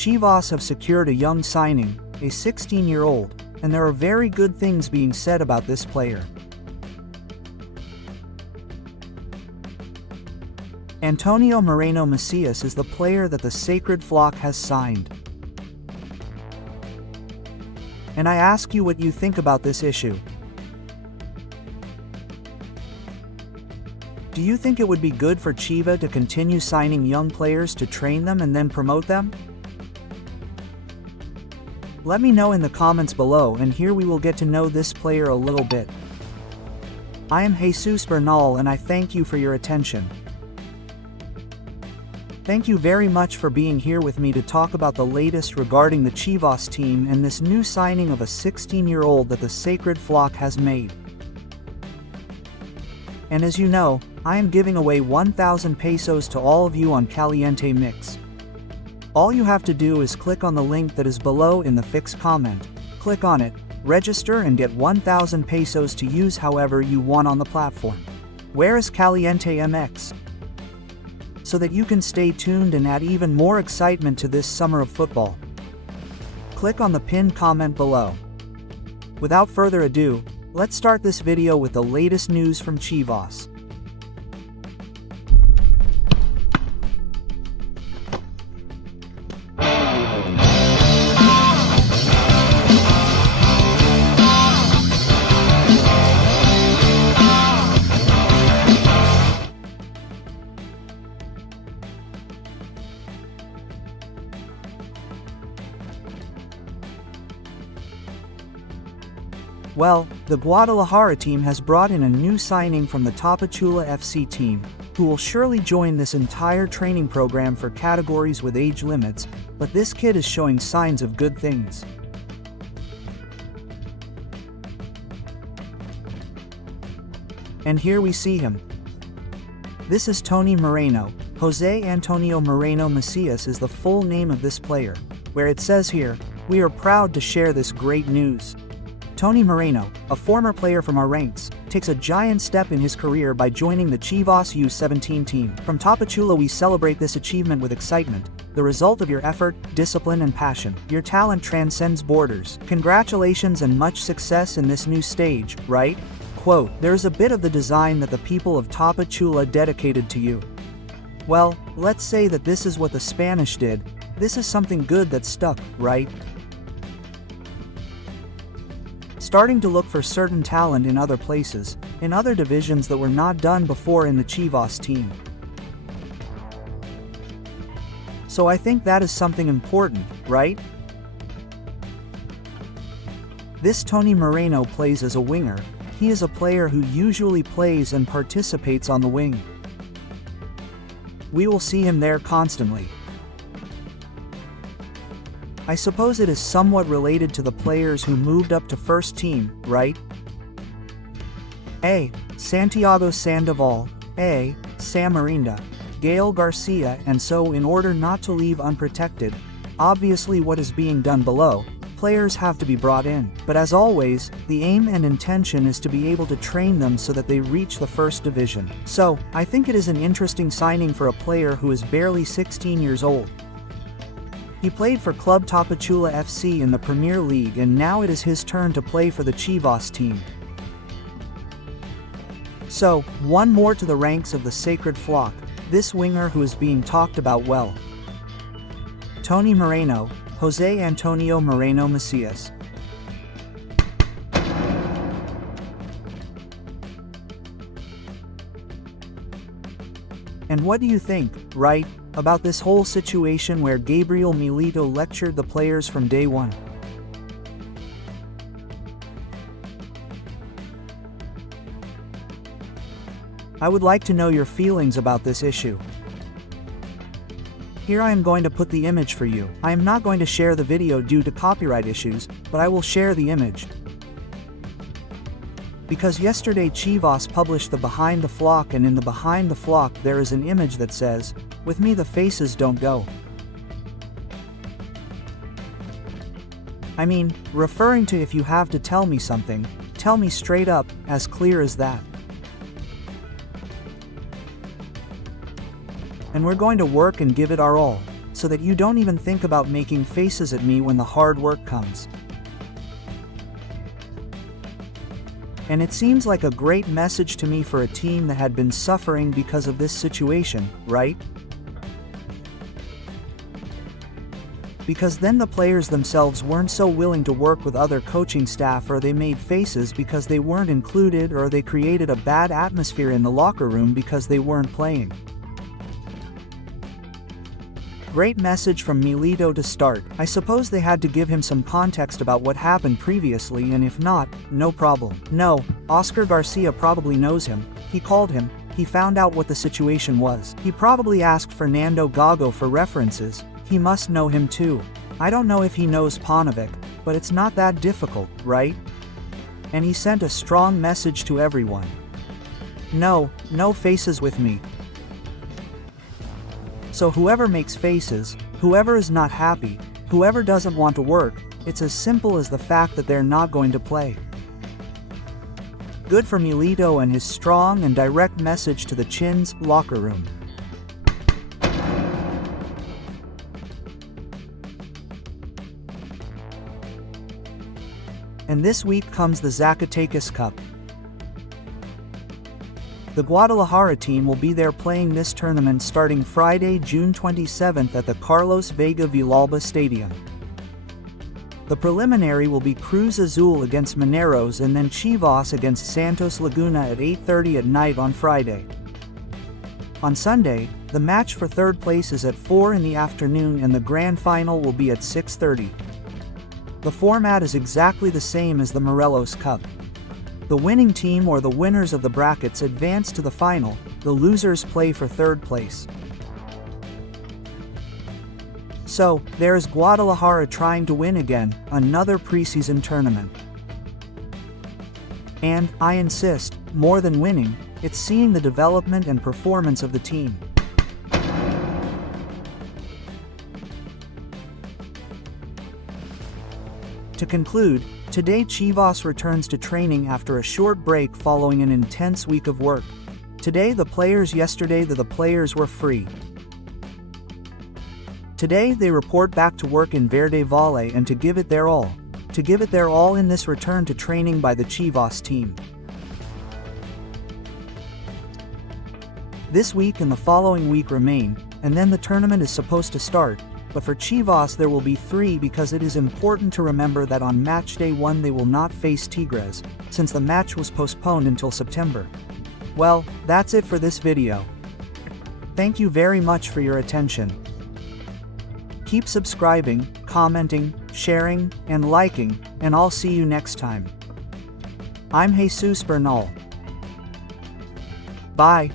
Chivas have secured a young signing, a 16-year-old, and there are very good things being said about this player. Antonio Moreno Macias is the player that the Sacred Flock has signed. And I ask you what you think about this issue. Do you think it would be good for Chivas to continue signing young players to train them and then promote them? Let me know in the comments below, and here we will get to know this player a little bit. I am Jesus Bernal and I thank you for your attention. Thank you very much for being here with me to talk about the latest regarding the Chivas team and this new signing of a 16-year-old that the Sacred Flock has made. And as you know, I am giving away 1,000 pesos to all of you on Caliente Mix. All you have to do is click on the link that is below in the fixed comment, click on it, register and get 1,000 pesos to use however you want on the platform. Where is Caliente MX? So that you can stay tuned and add even more excitement to this summer of football. Click on the pinned comment below. Without further ado, let's start this video with the latest news from Chivas. Well, the Guadalajara team has brought in a new signing from the Tapachula FC team, who will surely join this entire training program for categories with age limits, but this kid is showing signs of good things. And here we see him. This is Tony Moreno. Jose Antonio Moreno Macias is the full name of this player, where it says here, "We are proud to share this great news." Tony Moreno, a former player from our ranks, takes a giant step in his career by joining the Chivas U17 team. From Tapachula we celebrate this achievement with excitement, the result of your effort, discipline and passion. Your talent transcends borders. Congratulations and much success in this new stage, right? Quote, "There's a bit of the design that the people of Tapachula dedicated to you." Well, let's say that this is what the Spanish did. This is something good that stuck, right? Starting to look for certain talent in other places, in other divisions that were not done before in the Chivas team. So I think that is something important, right? This Tony Moreno plays as a winger. He is a player who usually plays and participates on the wing. We will see him there constantly. I suppose it is somewhat related to the players who moved up to first team, right? A. Santiago Sandoval, A. Sam Marinda, Gael Garcia, and so in order not to leave unprotected, obviously what is being done below, players have to be brought in. But as always, the aim and intention is to be able to train them so that they reach the first division. So, I think it is an interesting signing for a player who is barely 16 years old. He played for Club Tapachula FC in the Premier League and now it is his turn to play for the Chivas team. So, one more to the ranks of the Sacred Flock, this winger who is being talked about well. Tony Moreno, Jose Antonio Moreno Macias. And what do you think, right, about this whole situation where Gabriel Milito lectured the players from day one? I would like to know your feelings about this issue. Here I am going to put the image for you. I am not going to share the video due to copyright issues, but I will share the image. Because yesterday Chivas published the Behind the Flock, and in the Behind the Flock there is an image that says, "With me the faces don't go." I mean, referring to if you have to tell me something, tell me straight up, as clear as that. And we're going to work and give it our all. so that you don't even think about making faces at me when the hard work comes. And it seems like a great message to me for a team that had been suffering because of this situation, right? Because then the players themselves weren't so willing to work with other coaching staff, or they made faces because they weren't included, or they created a bad atmosphere in the locker room because they weren't playing. Great message from Milito to start. I suppose they had to give him some context about what happened previously, and if not, no problem. No, Oscar Garcia probably knows him. He called him. He found out what the situation was. He probably asked Fernando Gago for references. He must know him too. I don't know if he knows Paunovic, but it's not that difficult, right? And he sent a strong message to everyone. No faces with me. So whoever makes faces, whoever is not happy, whoever doesn't want to work, it's as simple as the fact that they're not going to play. Good for Milito and his strong and direct message to the Chins locker room. And this week comes the Zacatecas Cup. The Guadalajara team will be there playing this tournament starting Friday, June 27th at the Carlos Vega Villalba Stadium. The preliminary will be Cruz Azul against Mineros and then Chivas against Santos Laguna at 8:30 at night on Friday. On Sunday, the match for third place is at 4 in the afternoon and the grand final will be at 6:30. The format is exactly the same as the Morelos Cup. The winning team or the winners of the brackets advance to the final, the losers play for third place. So, there's Guadalajara trying to win again, another preseason tournament. And, I insist, more than winning, it's seeing the development and performance of the team. To conclude, today Chivas returns to training after a short break following an intense week of work. Today the players were free. Today they report back to work in Verde Valle and to give it their all. To give it their all in this return to training by the Chivas team. This week and the following week remain, and then the tournament is supposed to start. But for Chivas there will be 3 because it is important to remember that on match day 1 they will not face Tigres, since the match was postponed until September. Well, that's it for this video. Thank you very much for your attention. Keep subscribing, commenting, sharing, and liking, and I'll see you next time. I'm Jesus Bernal. Bye.